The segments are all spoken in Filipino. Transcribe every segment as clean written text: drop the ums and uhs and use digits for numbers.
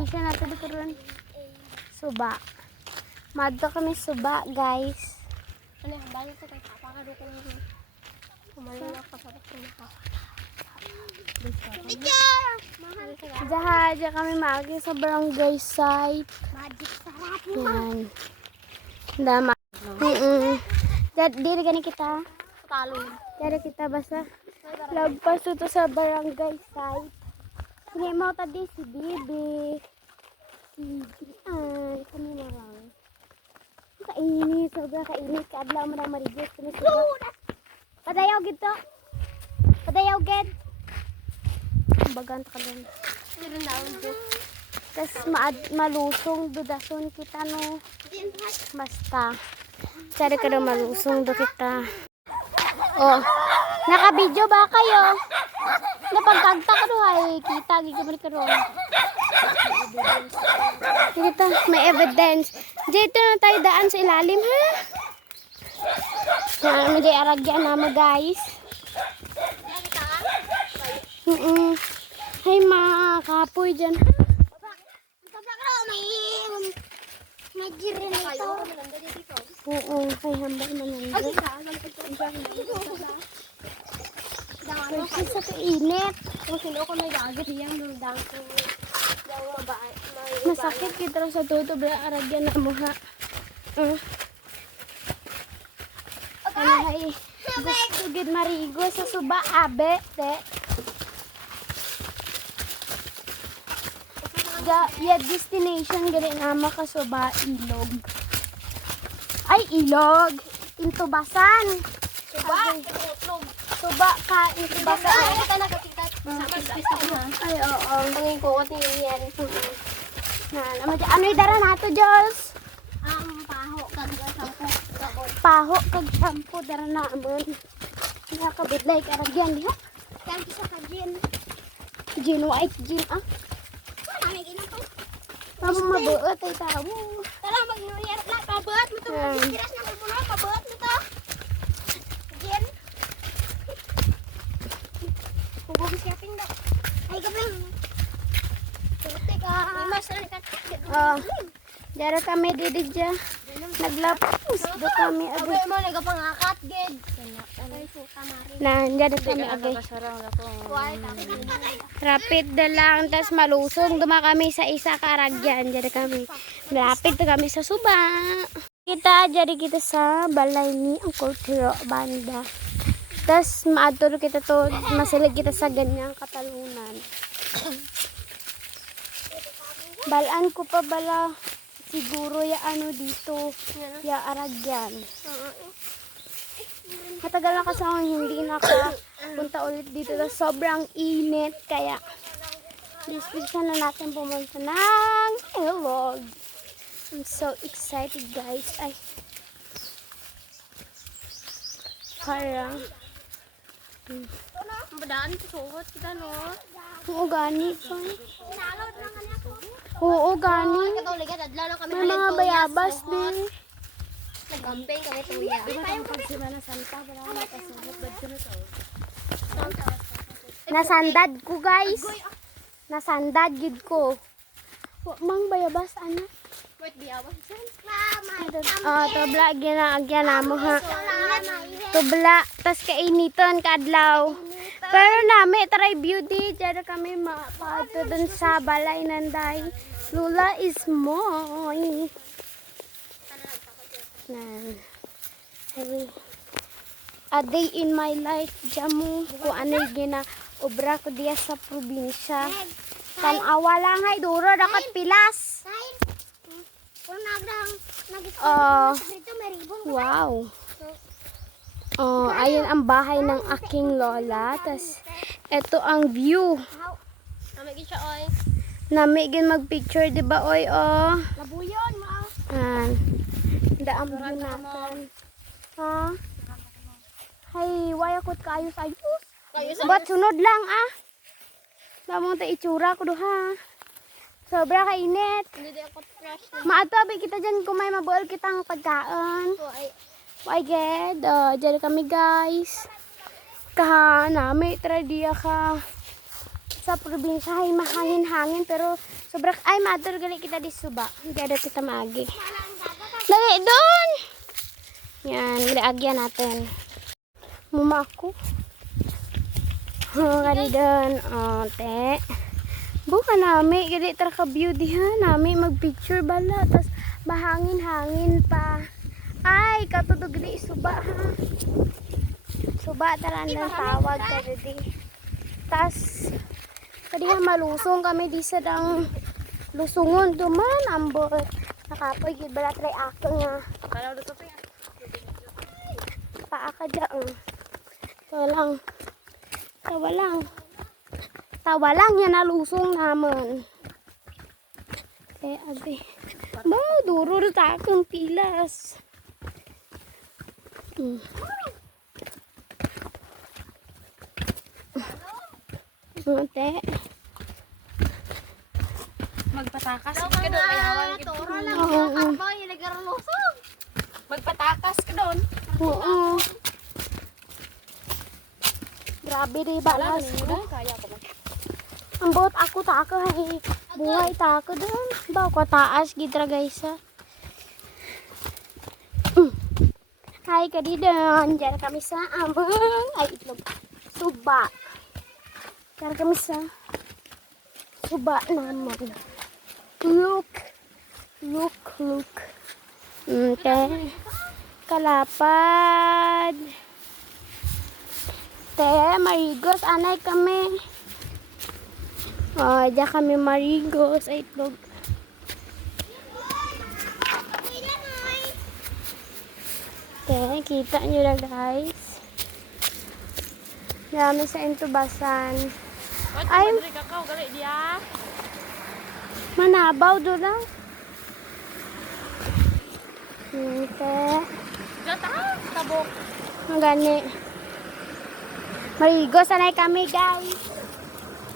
destination natin karon. Suba. Madto kami Suba, guys. Ano yung bago ito kay Papa ka dito ng kumalala ka sa pagpunta. Jaha kami magi sa barangay site. Magic sarap. Yan. Dama. Diri gani kita. Talo. Diri kita basta. Lagpas ito sa barangay site. Hindi mo tadi si Bibi. Ay, kami na lang. Kainit, sobra kainit. Kaadlaw mo na marigos. Padayaw gito. Padayaw gid. Bagan ka lang. Meron daw ito. Tapos malusong, dudason kita no. Basta. Tsari ka daw malusong do kita. Oh, naka-video ba kayo? Napagkagta ka doon ay kita. Gigabali ka doon. Kita, may evidence. Dito na tayo daan sa ilalim ha. Yan, may aragyan naman guys. Hay mga kapoy dyan. May girin ito. Oo, kay hambay na nandun. Kasi sa kainit. Kung sino ko may gagit yan, nung ko. Masakit kita sa tuto, bala aragyan na mo ha. Ano hay, gusto gid marigo sa Suba, abe, te. Ya destination gali nama ka Suba, ilog. Ay, ilog. Intubasan. Suba, Suba ka, intubasan. kita nakakita. Ay, oo. Tangin ko, kasi yan. Ano yung dara nato, Jules? Paho, kagwa, sampo, kabon. Paho, kag shampoo, dara naman. Nakakabudlay, karagyan, di ha? Yan, kisa ka gin. Gin white, gin, ah. Wala, may ginapay. Mama mabuot ay tao. Tara, mag-nuyar na. Pabuhat mo ito. Magkikiras na mo na. Pabuhat mo ito. Gin. Pagubis yating daw. Ay, gablang. Tuti ka. May mas na Oh, dara kami dididya. Naglapos do kami Abay agad. mo, nagapangakat, gid. Ay, puta, mari. Nandiyan kami agad. Rapid na lang, tas malusong. Duma kami sa isa karagyan. Diyan kami. Rapid na kami sa Suba. Jadi kita sa balay ni Uncle Tiro banda. Tas maatur kita to, masilig kita sa ganyang katalunan. Balaan ko pa bala siguro ya ano dito, ya aragyan. Matagal na kasi akong hindi nakapunta ulit dito. Sobrang init kaya dispisa na natin pumunta ng ilog. I'm so excited guys. Ay. Parang Badaan ito suhot kita, no? oo gani pa. Nalot lang kanya ko. Oo gani. Katuligan, adlaw lang kami May mga bayabas din. Nag-camping kami tuya. Nasandad ko guys. Nasandad gid ko. Mang bayabas ana. Wait, biyawas dyan. Tubla agyan mo ha. Tubla tas kainiton kadlaw. Pero nami try beauty dara kami mapaadto dun sa balay nanday. Lula is mine. A day in my life jamu ko anay gina obra ko diya sa probinsya. Tanawa lang ay duro dakat pilas. Wow. Oh, ayun ang bahay ng aking lola. Tas ito ang view. Namigin siya, oy. Namigin mag-picture, di ba, oy, oh. Labuyon, ma. Yan. Daang view natin. Ha? Hay, wayakot kaayos-ayos. Ba't sunod lang, ah? Damong ta itsura ko duha. Sobra kainit. Hindi di ako crush na. Maato, abay kita dyan kung may mabuol kitang pagkaan. Why, God? Dyan kami, guys. Kaha, nami, tradiya ka. sa probinsya ay mahangin-hangin pero sobrang ay matur gali kita di suba. Gada kita maagi. Dali doon. Yan, ilaagyan natin. Mumako. Kali doon. Te. Buka nami, gali tara ka view diha. Nami mag-picture bala. Tas mahangin-hangin pa. Ay, katutog gali suba ha. Suba taran lang tawag ka di. Tas kadiha malusong kami di sa dang lusungon duman ambot. Nakapoy gid bala try ako nga. Paaka dyan. Tawa lang yan nalusong naman. Abi. Duro ta akong pilas. Te. Magpatakas ka doon. Ayawan kita. Magpatakas ka doon. Oo. Grabe di balas. Kaya ko. Ang bot ako taka hay. Buhay taka doon. Baw ko taas gitra guys ha. Hi kadidon. Diyan kami sa amang. Ay itlog. Suba. Diyan kami sa suba naman. Look. Te. Kalapad. Te, marigos. Anay kami. Diyan kami marigos. Ay, itlog. Te, kita nyo na guys. Dami sa intubasan. Ay, manabaw doon lang. Te. Tabok. Ang gani. Marigo, sanay kami guys.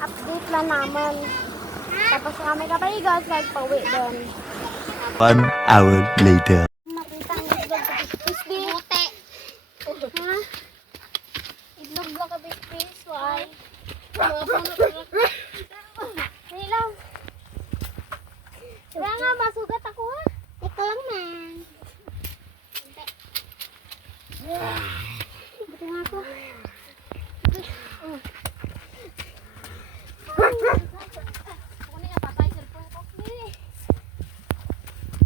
Update lang naman. Tapos kami kapaligo, nagpauwi doon. 1 hour later. Nakita ang itlog ka bispis di. Mute. Ha? Itlog ba ka bispis? Why? Hindi lang. Kaya nga, masugat ako ha. Ito lang man. Buti nga ako. Ako na patay cellphone ko.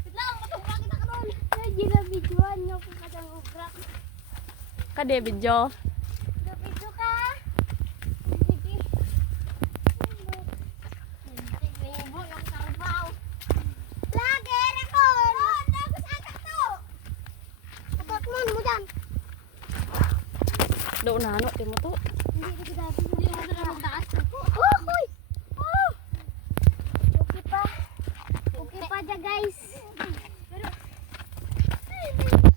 Biglang matubang kita karon. Ginabidyoan niyo kung kadang ubra. Kade video. Gabidyo ka. Sige. Tingnan yung karbaw. Lagi ako. Tapos atak to. Atak mo dyan. Doon na ano, timo to. Hindi mo na magtaas. Hoy! Oh! Okay pa. Okay pa dyan guys.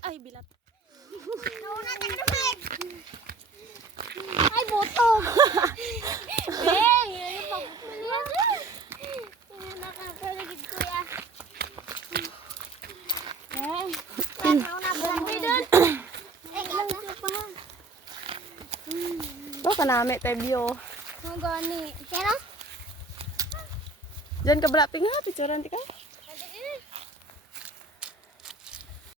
Ay, bilat. Nauna ka na Meg. Ay, botog! Eh, yun yung pagpupulian. Nakakaligid ko ya. Nauna ba doon? Lang siya pa. Baka nami pebyo. Ang gani. Kaya Diyan ka bala pinga, picturean ti ka.